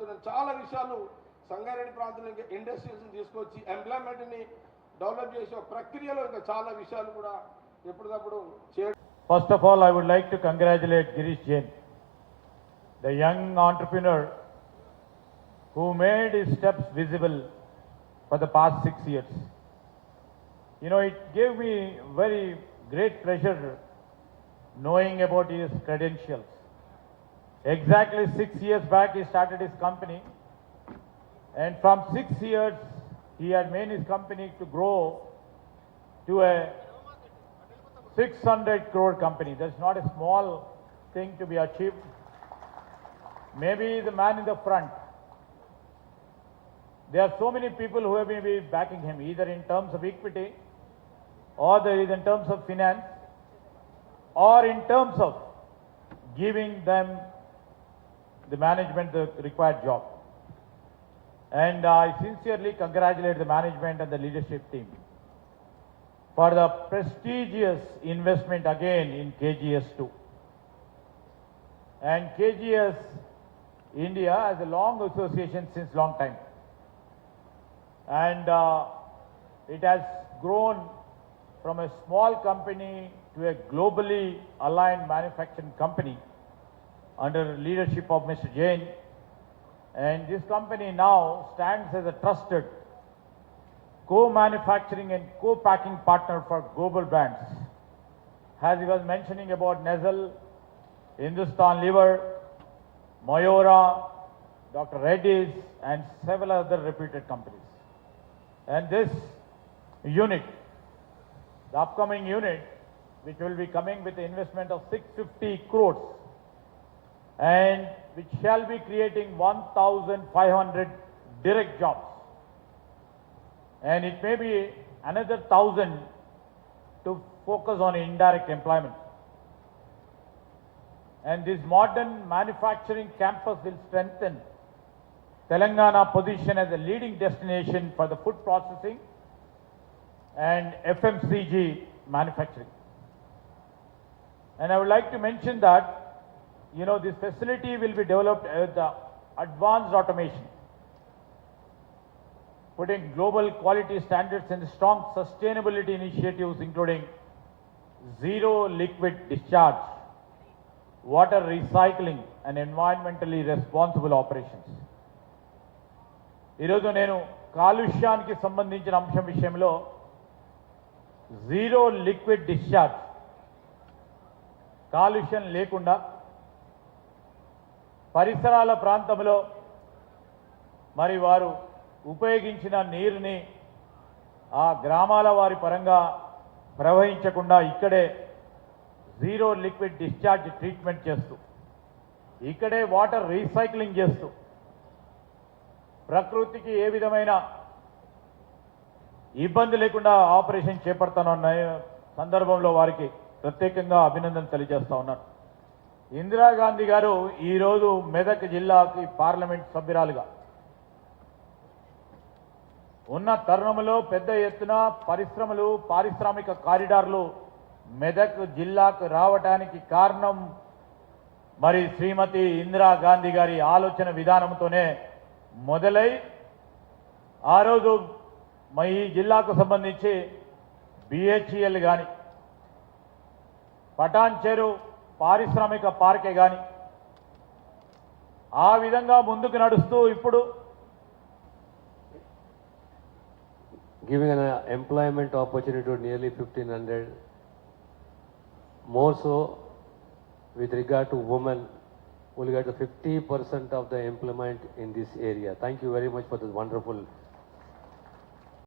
ప్రాంతంలో చాలా విషయాలు సంగారెడ్డి ప్రాంతంలో ఇంకా ఇండస్ట్రీస్ని తీసుకొచ్చి ఎంప్లాయ్మెంట్ని డెవలప్ చేసే ప్రక్రియలో ఇంకా చాలా విషయాలు కూడా ఎప్పటికప్పుడు చేయడం. First of all, I would like to congratulate Girish Jain, the young entrepreneur who made his steps visible for the past 6 years. You know, it gave me very great pleasure knowing about his credentials. Exactly 6 years back, he started his company, and from 6 years, he had made his company to grow to a 600 crore company. That's not a small thing to be achieved. Maybe the man in the front. There are so many people who have been backing him, either in terms of equity, or there is in terms of finance, or in terms of giving them the management the required job. And I sincerely congratulate the management and the leadership team for the prestigious investment again in KGS2. And KGS India has a long association since long time. And it has grown from a small company to a globally aligned manufacturing company under leadership of Mr. Jain. And this company now stands as a trusted co-manufacturing and co-packing partner for global brands. As he was mentioning about Nestle, Hindustan Lever, Mayora, Dr. Reddy's, and several other reputed companies. And this unit, the upcoming unit, which will be coming with an investment of 650 crores, and which shall be creating 1,500 direct jobs. And it may be another 1,000 to focus on indirect employment. And this modern manufacturing campus will strengthen Telangana position as a leading destination for the food processing and FMCG manufacturing. And I would like to mention that, you know, this facility will be developed with the advanced automation, putting global quality standards and strong sustainability initiatives, including zero liquid discharge, water recycling, and environmentally responsible operations. ఈరోజు నేను కాలుష్యానికి సంబంధించిన అంశం విషయంలో zero liquid discharge, కాలుష్యం లేకుండా పరిసరాల ప్రాంతంలో మరి వారు ఉపయోగించిన నీరుని ఆ గ్రామాల వారి పరంగా ప్రవహించకుండా ఇక్కడే జీరో లిక్విడ్ డిశ్చార్జ్ ట్రీట్మెంట్ చేస్తూ, ఇక్కడే వాటర్ రీసైక్లింగ్ చేస్తూ, ప్రకృతికి ఏ విధమైన ఇబ్బంది లేకుండా ఆపరేషన్ చేపడతానన్న సందర్భంలో వారికి ప్రత్యేకంగా అభినందన తెలియజేస్తా ఉన్నాను. ఇందిరాగాంధీ గారు ఈరోజు మెదక్ జిల్లాకి పార్లమెంట్ సభ్యురాలుగా ఉన్న తరుణంలో పెద్ద ఎత్తున పరిశ్రమలు, పారిశ్రామిక కారిడార్లు మెదక్ జిల్లాకు రావడానికి కారణం మరి శ్రీమతి ఇందిరాగాంధీ గారి ఆలోచన విధానంతోనే మొదలై ఆ రోజు ఈ జిల్లాకు సంబంధించి BHEL కానీ, పటాన్ చెరు పారిశ్రామిక పార్కే కానీ ఆ విధంగా ముందుకు నడుస్తూ ఇప్పుడు giving an employment opportunity to nearly 1,500, more so with regard to women, will get the 50% of the employment in this area. Thank you very much for this wonderful